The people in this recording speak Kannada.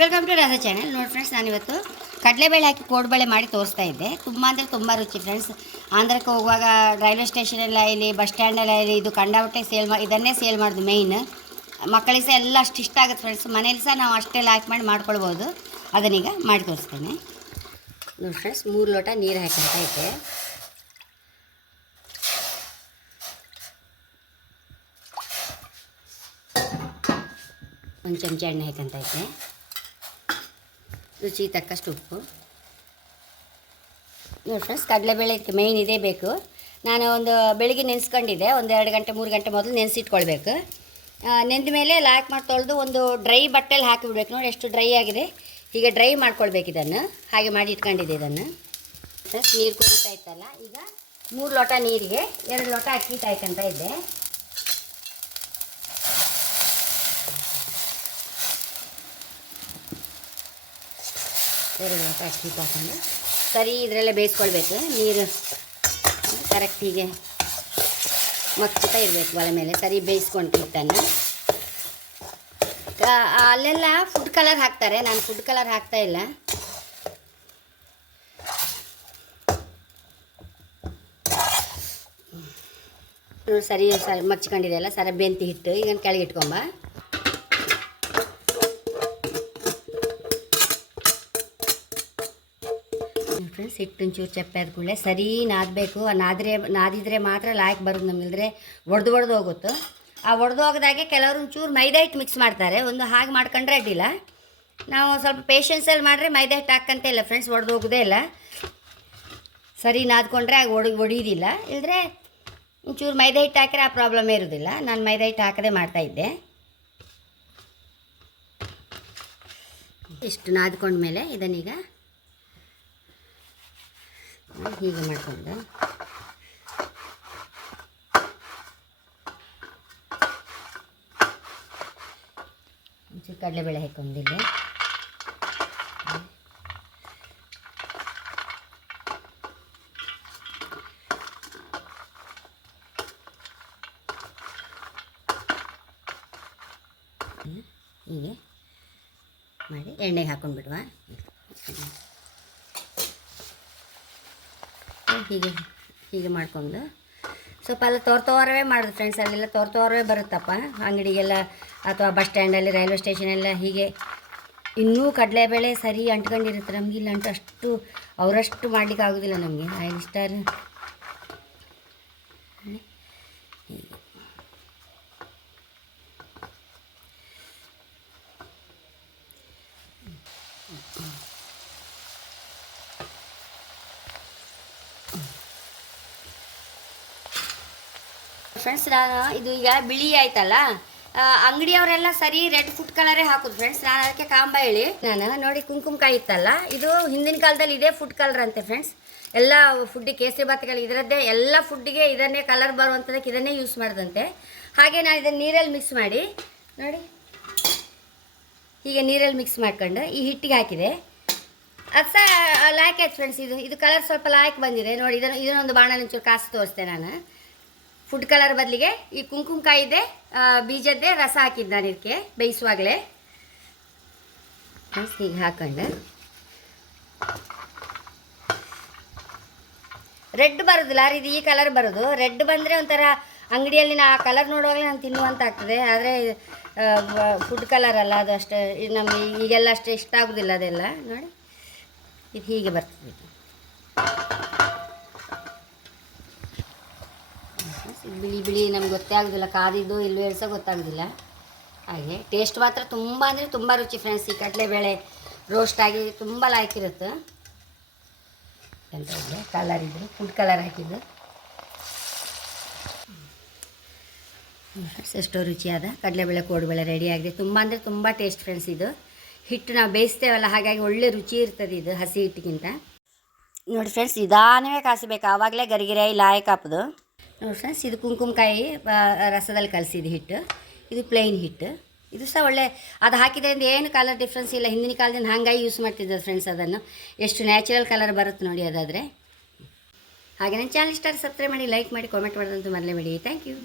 ವೆಲ್ಕಮ್ ಟು ರಾಧಾ ಚಾನಲ್ ನೋಡಿ ಫ್ರೆಂಡ್ಸ್ ನಾನಿವತ್ತು ಕಡಲೆಬೇಳೆ ಹಾಕಿ ಕೋಡ್ಬಳೆ ಮಾಡಿ ತೋರಿಸ್ತಾ ಇದ್ದೆ. ತುಂಬ ಅಂದರೆ ತುಂಬ ರುಚಿ ಫ್ರೆಂಡ್ಸ್ ಆಂಧ್ರಕ್ಕೆ ಹೋಗುವಾಗ ರೈಲ್ವೆ ಸ್ಟೇಷನಲ್ಲಾಗಲಿ ಬಸ್ ಸ್ಟ್ಯಾಂಡಲ್ಲಿ ಇಲ್ಲಿ ಇದು ಕಂಡಾಬಟ್ಟೆ ಸೇಲ್ ಮಾ ಇದನ್ನೇ ಸೇಲ್ ಮಾಡೋದು ಮೇಯ್ನ್ ಮಕ್ಕಳಿಗೆ ಸಹ ಎಲ್ಲ ಅಷ್ಟು ಇಷ್ಟ ಆಗುತ್ತೆ ಫ್ರೆಂಡ್ಸ್ ಮನೇಲಿ ಸಹ ನಾವು ಅಷ್ಟೆಲ್ಲ ಹಾಕಿ ಮಾಡಿ ಮಾಡ್ಕೊಳ್ಬೋದು. ಅದನ್ನೀಗ ಮಾಡಿ ತೋರಿಸ್ತೇನೆ. ನೋಡಿ ಫ್ರೆಂಡ್ಸ್ ಮೂರು ಲೋಟ ನೀರು ಹಾಕಂತ ಐತೆ ಒಂದು ಚಮಚ ಎಣ್ಣೆ ಹಾಕಂತ ಐತೆ ರುಚಿ ತಕ್ಕಷ್ಟು ಉಪ್ಪು. ನೋಡಿ ಫ್ರೆಂಡ್ಸ್ ಕಡಲೆಬೇಳೆ ಮೇಯ್ನ್ ಇದೇ ಬೇಕು. ನಾನು ಒಂದು ಬೆಳಿಗ್ಗೆ ನೆನೆಸ್ಕೊಂಡಿದ್ದೆ, ಒಂದು ಎರಡು ಗಂಟೆ, ಮೂರು ಗಂಟೆ ಮೊದಲು ನೆನೆಸಿಟ್ಕೊಳ್ಬೇಕು. ನೆಂದ ಮೇಲೆ ಲಾಕ್ ಮಾಡಿ ತೊಳೆದು ಒಂದು ಡ್ರೈ ಬಟ್ಟೆಲಿ ಹಾಕಿಬಿಡ್ಬೇಕು. ನೋಡಿ ಎಷ್ಟು ಡ್ರೈ ಆಗಿದೆ. ಈಗ ಡ್ರೈ ಮಾಡ್ಕೊಳ್ಬೇಕು ಇದನ್ನು. ಹಾಗೆ ಮಾಡಿ ಇಟ್ಕೊಂಡಿದ್ದೆ ಇದನ್ನು. ಫ್ರೆಂಡ್ಸ್ ನೀರು ಕುದೀತಾ ಇತ್ತಲ್ಲ, ಈಗ ಮೂರು ಲೋಟ ನೀರಿಗೆ ಎರಡು ಲೋಟ ಅಕ್ಕಿ ಕಾಯ್ಕೊಂತ ಇದ್ದೆ. ಎರಡು ಲೋಟ ಅಕ್ಕಿ ಹಾಕೊಂಡು. ಸರಿ, ಇದರಲ್ಲೇ ಬೇಯಿಸ್ಕೊಳ್ಬೇಕು. ನೀರು ಕರೆಕ್ಟ್ ಹೀಗೆ ಮಕ್ಕುತ್ತಾ ಇರಬೇಕು ಒಲೆ ಮೇಲೆ. ಸರಿ ಬೇಯಿಸ್ಕೊಂಡು ಹಿಟ್ಟನ್ನು. ಅಲ್ಲೆಲ್ಲ ಫುಡ್ ಕಲರ್ ಹಾಕ್ತಾರೆ. ನಾನು ಫುಡ್ ಕಲರ್ ಹಾಕ್ತಾ ಇಲ್ಲ. ಸರಿ ಸರಿ ಮಚ್ಕೊಂಡಿದೆಯಲ್ಲ ಸರ, ಬೆಂತಿ ಹಿಟ್ಟು. ಈಗ ಕೆಳಗೆ ಇಟ್ಕೊಂಬ. ಫ್ರೆಂಡ್ಸ್ ಹಿಟ್ಟು ಒಂಚೂರು ಚಪ್ಪೆ ಆದ ಕೂಡಲೇ ಸರಿ ನಾದಬೇಕು. ನಾದ್ರೆ, ನಾದಿದ್ರೆ ಮಾತ್ರ ಲಾಯಕ್ ಬರೋದು ನಮಗಿಲ್ದ್ರೆ ಒಡೆದು ಒಡೆದು ಹೋಗುತ್ತೆ. ಆ ಒಡೆದು ಹೋಗದಾಗೆ ಕೆಲವರು ಒಂಚೂರು ಮೈದಾ ಹಿಟ್ಟು ಮಿಕ್ಸ್ ಮಾಡ್ತಾರೆ. ಒಂದು ಹಾಗೆ ಮಾಡ್ಕೊಂಡ್ರೆ ಅಡ್ಡಿಲ್ಲ. ನಾವು ಸ್ವಲ್ಪ ಪೇಷನ್ಸಲ್ಲಿ ಮಾಡಿದ್ರೆ ಮೈದಾ ಹಿಟ್ಟು ಹಾಕಂತ ಇಲ್ಲ ಫ್ರೆಂಡ್ಸ್ ಒಡೆದು ಹೋಗೋದೇ ಇಲ್ಲ. ಸರಿ ನಾದ್ಕೊಂಡ್ರೆ ಆಗ ಒಡ ಒಡಿಯೋದಿಲ್ಲ ಇಲ್ಲದ್ರೆ ಒಂಚೂರು ಮೈದಾ ಹಿಟ್ಟು ಹಾಕಿದ್ರೆ ಆ ಪ್ರಾಬ್ಲಮೇ ಇರೋದಿಲ್ಲ. ನಾನು ಮೈದಾ ಹಿಟ್ಟು ಹಾಕದೆ ಮಾಡ್ತಾಯಿದ್ದೆ ಇಷ್ಟು ನಾದ್ಕೊಂಡ್ಮೇಲೆ ಇದನ್ನೀಗ ಹೀಗೆ ಮಾಡ್ಕೊಂಡು ಒಂಚೂರು ಕಡಲೆಬೇಳೆ ಹಾಕೊಂಡಿದ್ದೆ ಹೀಗೆ. ಮಾಡಿ ಎಣ್ಣೆಗೆ ಹಾಕೊಂಡ್ಬಿಡುವ ಹೀಗೆ ಹೀಗೆ ಮಾಡ್ಕೊಂಡು. ಸ್ವಲ್ಪ ಅಲ್ಲಿ ತೋರ್ ತೋರವೇ ಮಾಡೋದು ಫ್ರೆಂಡ್ಸ್ ಅಲ್ಲೆಲ್ಲ ತೋರ್ ತೋರವೇ ಬರುತ್ತಪ್ಪ. ಅಂಗಡಿಗೆಲ್ಲ ಅಥವಾ ಬಸ್ ಸ್ಟ್ಯಾಂಡಲ್ಲಿ ರೈಲ್ವೆ ಸ್ಟೇಷನೆಲ್ಲ ಹೀಗೆ ಇನ್ನೂ ಕಡಲೆಬೇಳೆ ಸರಿ ಅಂಟ್ಕೊಂಡಿರುತ್ತೆ. ನಮಗಿಲ್ಲ ಅಂಟು ಅಷ್ಟು, ಅವರಷ್ಟು ಮಾಡಲಿಕ್ಕೆ ಆಗೋದಿಲ್ಲ ನಮಗೆ. ಆಯಿಲ್ ಸ್ಟಾರ್ ಫ್ರೆಂಡ್ಸ್ ನಾನು ಇದು ಈಗ ಬಿಳಿ ಆಯ್ತಲ್ಲ? ಅಂಗಡಿಯವರೆಲ್ಲ ಸರಿ ರೆಡ್ ಫುಡ್ ಕಲರೇ ಹಾಕೋದು. ಫ್ರೆಂಡ್ಸ್ ನಾನು ಅದಕ್ಕೆ ಕಾಂಬ ಹೇಳಿ. ನಾನು ನೋಡಿ ಕುಂಕುಮಕಾಯಿ ಇತ್ತಲ್ಲ? ಇದು ಹಿಂದಿನ ಕಾಲದಲ್ಲಿ ಇದೇ ಫುಡ್ ಕಲರ್ ಅಂತೆ ಫ್ರೆಂಡ್ಸ್ ಎಲ್ಲ ಫುಡ್ಡಿಗೆ ಕೇಸರಿ ಬಾತ್ಗಳು ಇದರದ್ದೇ ಎಲ್ಲ ಫುಡ್ಡಿಗೆ ಇದನ್ನೇ ಕಲರ್ ಬರುವಂಥದಕ್ಕೆ ಇದನ್ನೇ ಯೂಸ್ ಮಾಡಿದಂತೆ. ಹಾಗೆ ನಾನು ಇದನ್ನು ನೀರಲ್ಲಿ ಮಿಕ್ಸ್ ಮಾಡಿ, ನೋಡಿ. ಹೀಗೆ ನೀರಲ್ಲಿ ಮಿಕ್ಸ್ ಮಾಡ್ಕೊಂಡು ಈ ಹಿಟ್ಟಿಗೆ ಹಾಕಿದೆ. ಅದು ಸಹ ಲಾಯ್ಕ್ ಆಯ್ತು ಫ್ರೆಂಡ್ಸ್ ಇದು. ಇದು ಕಲರ್ ಸ್ವಲ್ಪ ಲಾಯ್ಕ್ ಬಂದಿದೆ. ನೋಡಿ, ಇದನ್ನು, ಇದನ್ನೊಂದು ಬಾಣಲ್ಲಿ ಒಂಚೂರು ಕಾಸು ತೋರಿಸ್ತೆ ನಾನು. ಫುಡ್ ಕಲರ್ ಬದಲಿಗೆ ಈ ಕುಂಕುಮಕಾಯಿದೆ ಬೀಜದ್ದೇ ರಸ ಹಾಕಿದ್ದು ನಾನು ಇದಕ್ಕೆ ಬೇಯಿಸುವಾಗಲೇ ಹೀಗೆ ಹಾಕೊಂಡೆ. ರೆಡ್ ಬರೋದಿಲ್ಲ ಇದು ಈ ಕಲರ್ ಬರೋದು. ರೆಡ್ ಬಂದರೆ ಒಂಥರ ಅಂಗಡಿಯಲ್ಲಿ ನಾ ಆ ಕಲರ್ ನೋಡುವಾಗಲೇ ನಾನು ತಿನ್ನುವಂತ ಆಗ್ತದೆ ಆದರೆ ಫುಡ್ ಕಲರ್ ಅಲ್ಲ, ಅದು ಅಷ್ಟೇ ನಮಗೆ ಈಗೆಲ್ಲ ಅಷ್ಟೇ ಇಷ್ಟ ಆಗೋದಿಲ್ಲ ಅದೆಲ್ಲ. ನೋಡಿ, ಇದು ಹೀಗೆ ಬರ್ತದೆ ಇದು. ಬಿಳಿ ಬಿಳಿ ನಮ್ಗೆ ಗೊತ್ತೇ ಆಗೋದಿಲ್ಲ, ಕಾದಿದ್ದು ಇಲ್ಲೂ ಸಹ ಗೊತ್ತಾಗೋದಿಲ್ಲ. ಹಾಗೆ ಟೇಸ್ಟ್ ಮಾತ್ರ ತುಂಬ ಅಂದರೆ ತುಂಬ ರುಚಿ ಫ್ರೆಂಡ್ಸ್ ಈ ಕಡಲೆಬೇಳೆ ರೋಸ್ಟ್ ಆಗಿ ತುಂಬ ಲಾಯ್ಕಿರುತ್ತೆ ಇದೆ ಕಲರ್ ಇದೆ ಫುಡ್ ಕಲರ್ ಹಾಕಿದ್ದು ಎಷ್ಟೋ ರುಚಿಯಾದ ಕಡಲೆಬೇಳೆ ಕೋಡುಬೇಳೆ ರೆಡಿ ಆಗಿದೆ. ತುಂಬ ಅಂದರೆ ತುಂಬ ಟೇಸ್ಟ್ ಫ್ರೆಂಡ್ಸ್ ಇದು. ಹಿಟ್ಟು ನಾವು ಬೇಯಿಸ್ತೇವಲ್ಲ, ಹಾಗಾಗಿ ಒಳ್ಳೆ ರುಚಿ ಇರ್ತದೆ ಇದು, ಹಸಿ ಹಿಟ್ಟಿಗಿಂತ. ನೋಡಿ ಫ್ರೆಂಡ್ಸ್ ನಿಧಾನವೇ ಕಾಸಬೇಕು ಆವಾಗಲೇ ಗರಿಗಿರಾಯಿ ಲಾಯಕ್ ಹಾಕೋದು ನೋಡಿ ಫ್ರೆಂಡ್ಸ್ ಇದು ಕುಂಕುಮಕಾಯಿ ರಸದಲ್ಲಿ ಕಲಸಿದ ಹಿಟ್ಟು. ಇದು ಪ್ಲೈನ್ ಹಿಟ್ಟು. ಇದು ಸಹ ಒಳ್ಳೆ, ಅದು ಹಾಕಿದ್ರಿಂದ ಏನು ಕಲರ್ ಡಿಫ್ರೆನ್ಸ್ ಇಲ್ಲ. ಹಿಂದಿನ ಕಾಲದಿಂದ ಹಾಗಾಗಿ ಯೂಸ್ ಮಾಡ್ತಿದ್ದರು ಫ್ರೆಂಡ್ಸ್ ಅದನ್ನು. ಎಷ್ಟು ನ್ಯಾಚುರಲ್ ಕಲರ್ ಬರುತ್ತೆ ನೋಡಿ ಅದಾದರೆ. ಹಾಗೆ ನನ್ನ ಚಾನಲ್ ಇಷ್ಟ ಸಬ್ಸ್ಕ್ರೈಬ್ ಮಾಡಿ ಲೈಕ್ ಮಾಡಿ ಕಾಮೆಂಟ್ ಮಾಡೋದಂತೂ ಮರಲೇ ಬಿಡಿ. Thank you